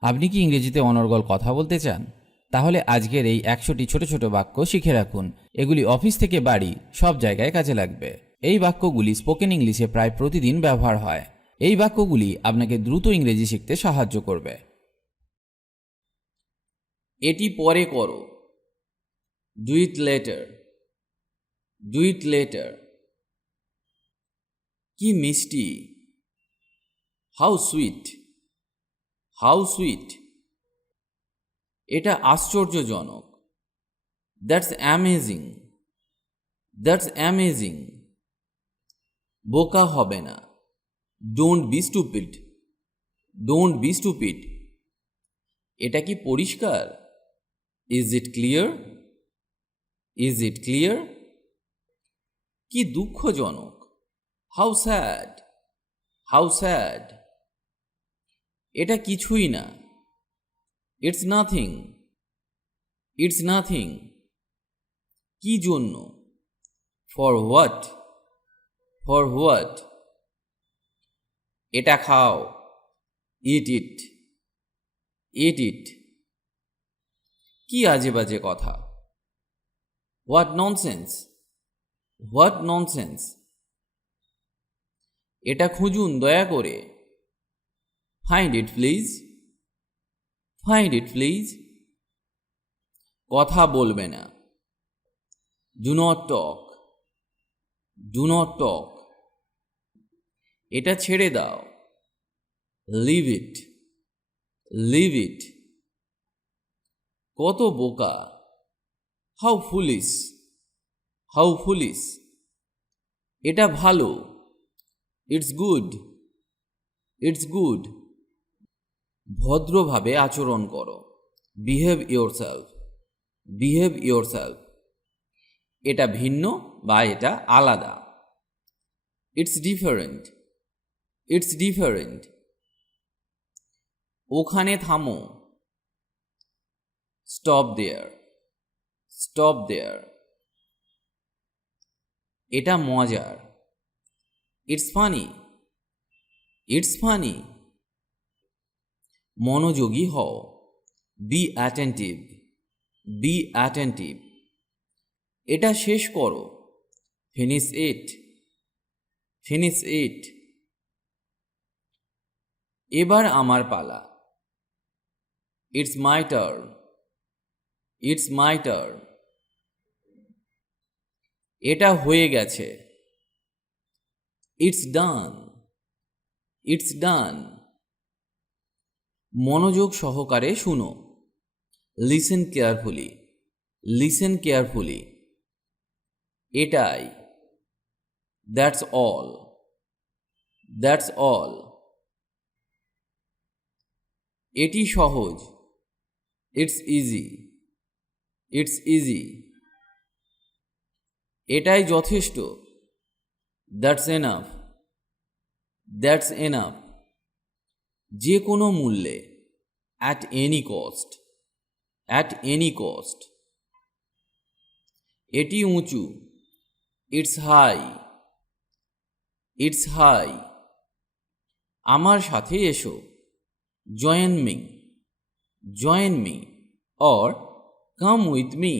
আপনি কি ইংরেজিতে অনর্গল কথা বলতে চান? তাহলে আজকের এই 100টি ছোট ছোট বাক্য শিখে রাখুন। এগুলি অফিস থেকে বাড়ি সব জায়গায় কাজে লাগবে। এই বাক্যগুলি স্পোকেন ইংলিশে প্রায় প্রতিদিন ব্যবহার হয়। এই বাক্যগুলি আপনাকে দ্রুত ইংরেজি শিখতে সাহায্য করবে। এটি পরে করো। Do it later. Do it later. কি মিষ্টি। How sweet. How sweet. এটা আশ্চর্যজনক। That's amazing. That's amazing. বোকা হবে না। Don't be stupid. Don't be stupid. এটা কি পরিষ্কার? Is it clear? Is it clear? কি দুঃখজনক। How sad. How sad. এটা কিছুই না। It's nothing. It's nothing. কি জন্য? For what. For what. এটা খাও। ইট ইট। ইট ইট। কি আজে বাজে কথা। What nonsense. What nonsense. এটা খুঁজুন দয়া করে। Find it please. Find it please. কথা বলবে না। Do not talk. Do not talk. এটা ছেড়ে দাও। Leave it. Leave it. কত বোকা। How foolish. How foolish. এটা ভালো। It's good. It's good. ভদ্রভাবে আচরণ করো। Behave yourself. Behave yourself. এটা ভিন্ন বা এটা আলাদা। It's different. It's different. ওখানে থামো। Stop there. Stop there. এটা মজার। It's funny. It's funny. মনোযোগী হও। Be attentive. Be attentive. এটা শেষ করো। Finish it. Finish it. এবার আমার পালা। It's my turn. It's my turn. এটা হয়ে গেছে। It's done. It's done. মনোযোগ সহকারে শুনো। Listen carefully. Listen carefully. এটাই। That's all. That's all. এটি সহজ। It's easy. It's easy. এটাই যথেষ্ট। That's enough. That's enough. যে কোনো মূল্যে। At any cost. At any cost. এটি উঁচু। It's high. It's high. আমার সাথে এসো। Join me. Join me. Or come with me.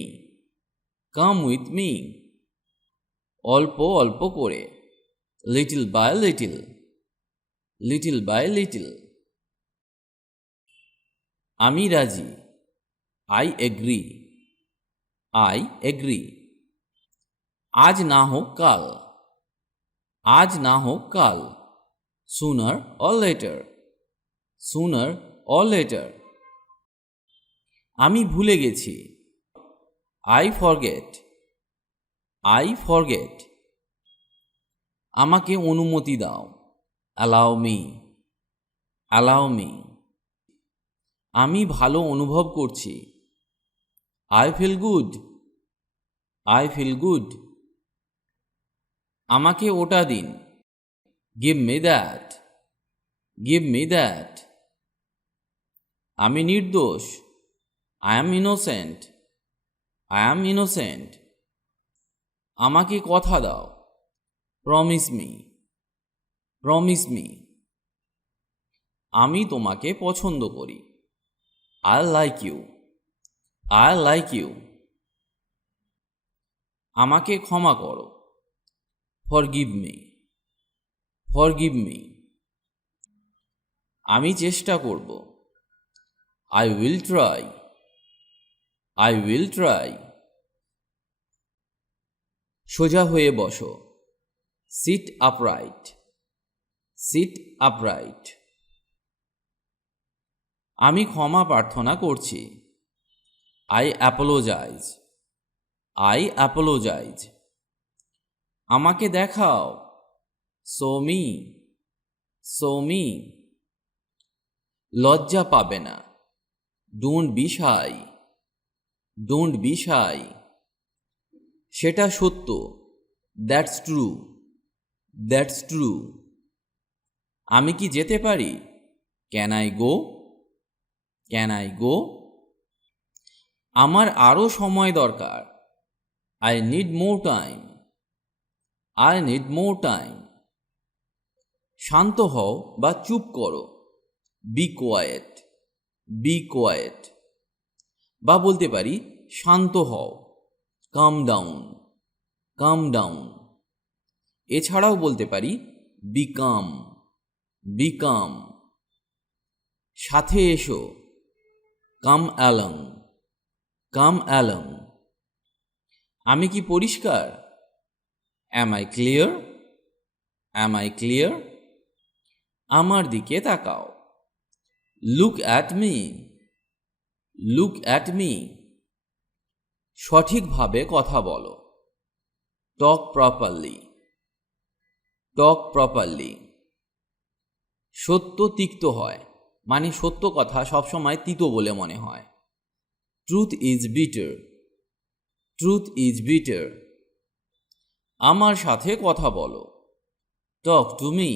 Come with me. অল্প অল্প করে। Little by little. Little by little. আমি রাজি। I agree. I agree. আজ না হোক কাল। আজ না হোক কাল। Sooner or later. Sooner or later. আমি ভুলে গেছি। I forget. I forget. আমাকে অনুমতি দাও। Allow me. Allow me. আমি ভালো অনুভব করছি। I feel good. I feel good. আমাকে ওটা দিন। Give me that. Give me that. আমি নির্দোষ। I am innocent. I am innocent. আমাকে কথা দাও। Promise me. Promise me. আমি তোমাকে পছন্দ করি। I like you. I like you. আমাকে ক্ষমা করো। Forgive me. Forgive me. আমি চেষ্টা করব। I will try. I will try. সোজা হয়ে বসো। Sit upright. Sit upright. আমি ক্ষমা প্রার্থনা করছি। I apologize. I apologize. আমাকে দেখাও। Show me. Show me. লজ্জা পাবে না। Don't be shy. Don't be shy. সেটা সত্য। That's true. That's true. আমি কি যেতে পারি? Can I go? Can I go? আমার আরো সময় দরকার। I need more time. I need more time. শান্ত হও বা চুপ করো। Be quiet. Be quiet. বা বলতে পারি শান্ত হও। Calm down. Calm down. এছাড়াও বলতে পারি be calm. Be calm. সাথে এসো। Come along. Come along. আমি কি পরিষ্কার? Am I clear? Am I clear? আমার দিকে তাকাও। Look at me. Look at me. সঠিকভাবে কথা বলো। Talk properly. Talk properly. সত্য তিক্ত হয়, মানে সত্য কথা সবসময় তিতো বলে মনে হয়। Truth is bitter. Truth is bitter. আমার সাথে কথা বলো। Talk to me.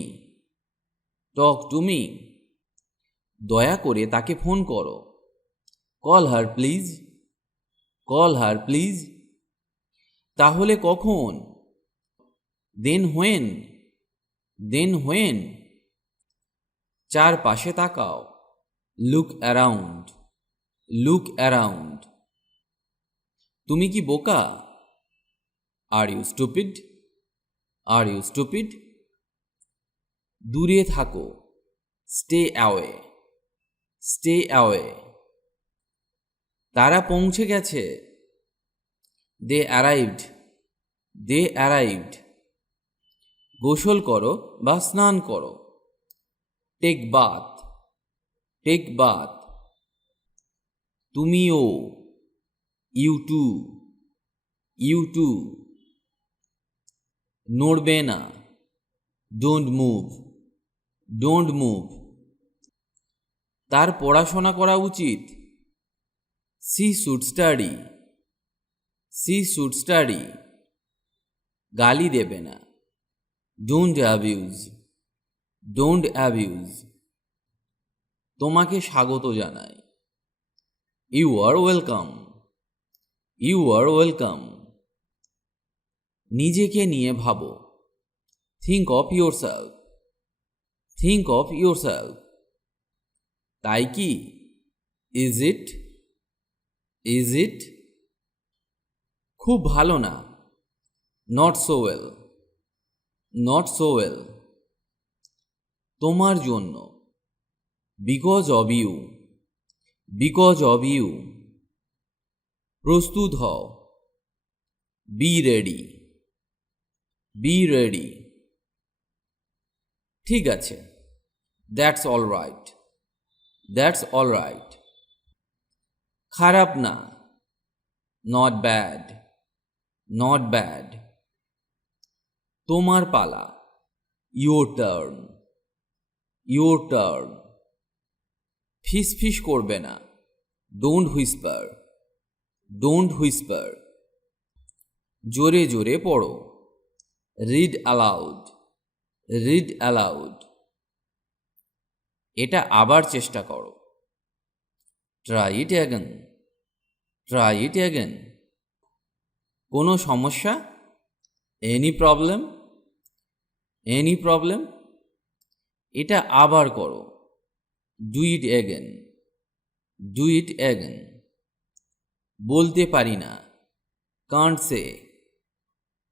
Talk to me. দয়া করে তাকে ফোন করো। Call her please. Call her please. তাহলে কখন? Then when? Then when? চারপাশে তাকাও। Look around. Look around. তুমি কি বোকা? Are you stupid? Are you stupid? দূরে থাকো। Stay away. Stay away. তারা পৌঁছে গেছে। They arrived. They arrived. গোসল করো বা স্নান করো। Take bath. Take bath. তুমিও। You too. You too. নড়বে না। Don't move. Don't move. তার পড়াশোনা করা উচিত। She should study. She should study. গালি দেবে না। Don't abuse. Don't abuse. তোমাকে স্বাগত জানাই। You are welcome. You are welcome. নিজেকে নিয়ে ভাবো। Think of yourself. Think of yourself. তাই কি? Is it? Is it? খুব ভালো না। Not so well. Not so well. তোমার জন্য। Because of you. Because of you. প্রস্তুত হও। Be ready. Be ready. ঠিক আছে। That's all right. That's all right. খারাপ না। Not bad. Not bad. তোমার পালা। Your turn. Your turn. ফিসফিস করবে না। Don't whisper. Don't whisper. জোরে জোরে পড়ো। Read aloud. Read aloud. এটা আবার চেষ্টা করো। Try it again. Try it again. কোনো সমস্যা? Any problem? Any problem? এটা আবার করো। Do it again. Do it again. বলতে পারি না, কান্ট সে,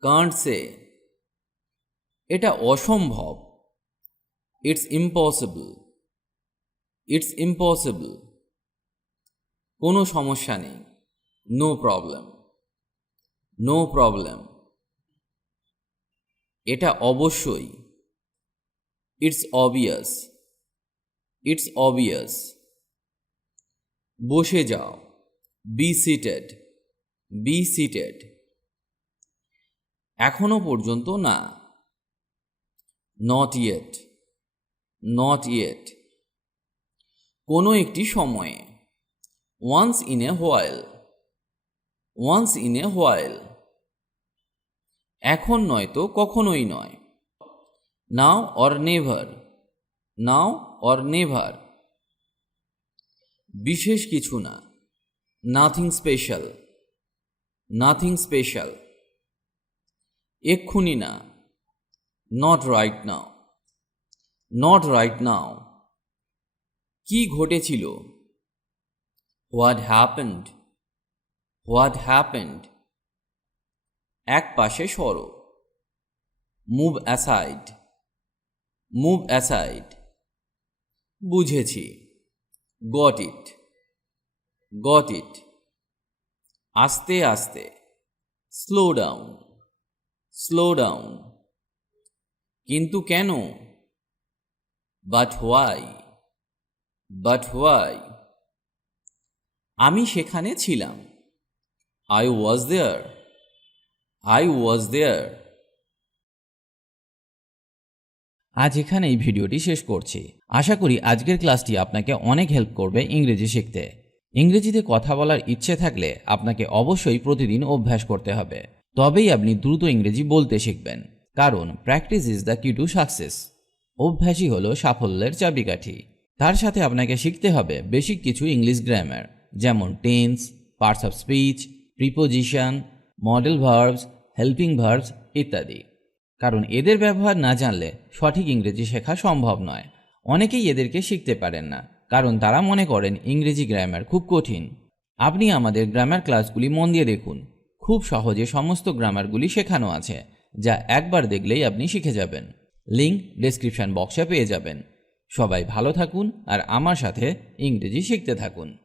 কান্ট সে। এটা অসম্ভব, ইটস ইম্পসিবল, ইটস ইম্পসিবল। কোনো সমস্যা নেই, নো প্রবলেম, নো প্রবলেম। এটা অবশ্যই, ইটস অবভিয়াস, ইটস অবভিয়াস। বসে যাও, বি সিটেড, বি সিটেড। এখনো পর্যন্ত না, নট ইয়েট, নট ইয়েট। কোনো একটি সময়ে, once in a while, once in a while. এখন নয়তো কখনোই নয়, now or never, now or never. বিশেষ কিছু না, নাথিং স্পেশাল, নাথিং স্পেশাল। এক্ষুনি না, not right now, not right now. কি ঘটেছিল, হোয়াট হ্যাপেন্ড, হোয়াট হ্যাপেন্ড। এক পাশে সরো, মুভ অ্যাসাইড, মুভ অ্যাসাইড। বুঝেছি, গট ইট, গট ইট। আস্তে আস্তে, স্লো ডাউন, স্লো ডাউন। কিন্তু কেন, বাট হোয়াই, বাট হোয়াই। আমি সেখানে ছিলাম, I was there, I was দেয়ার। আজ এখানে এই ভিডিওটি শেষ করছি। আশা করি আজকের ক্লাসটি আপনাকে অনেক হেল্প করবে ইংরেজি শিখতে। ইংরেজিতে কথা বলার ইচ্ছে থাকলে আপনাকে অবশ্যই প্রতিদিন অভ্যাস করতে হবে, তবেই আপনি দ্রুত ইংরেজি বলতে শিখবেন। কারণ প্র্যাকটিস ইজ দ্য কি টু সাকসেস। অভ্যাসই হলো সাফল্যের চাবিকাঠি। তার সাথে আপনাকে শিখতে হবে বেসিক কিছু ইংলিশ গ্রামার, যেমন tense, parts of speech, preposition, model verbs, helping verbs ইত্যাদি। কারণ এদের ব্যবহার না জানলে সঠিক ইংরেজি শেখা সম্ভব নয়। অনেকেই এদেরকে শিখতে পারেন না, কারণ তারা মনে করেন ইংরেজি গ্রামার খুব কঠিন। আপনি আমাদের গ্রামার ক্লাসগুলি মন দিয়ে দেখুন, খুব সহজে সমস্ত গ্রামারগুলি শেখানো আছে, যা একবার দেখলেই আপনি শিখে যাবেন। লিঙ্ক ডেসক্রিপশন বক্সে পেয়ে যাবেন। সবাই ভালো থাকুন আর আমার সাথে ইংরেজি শিখতে থাকুন।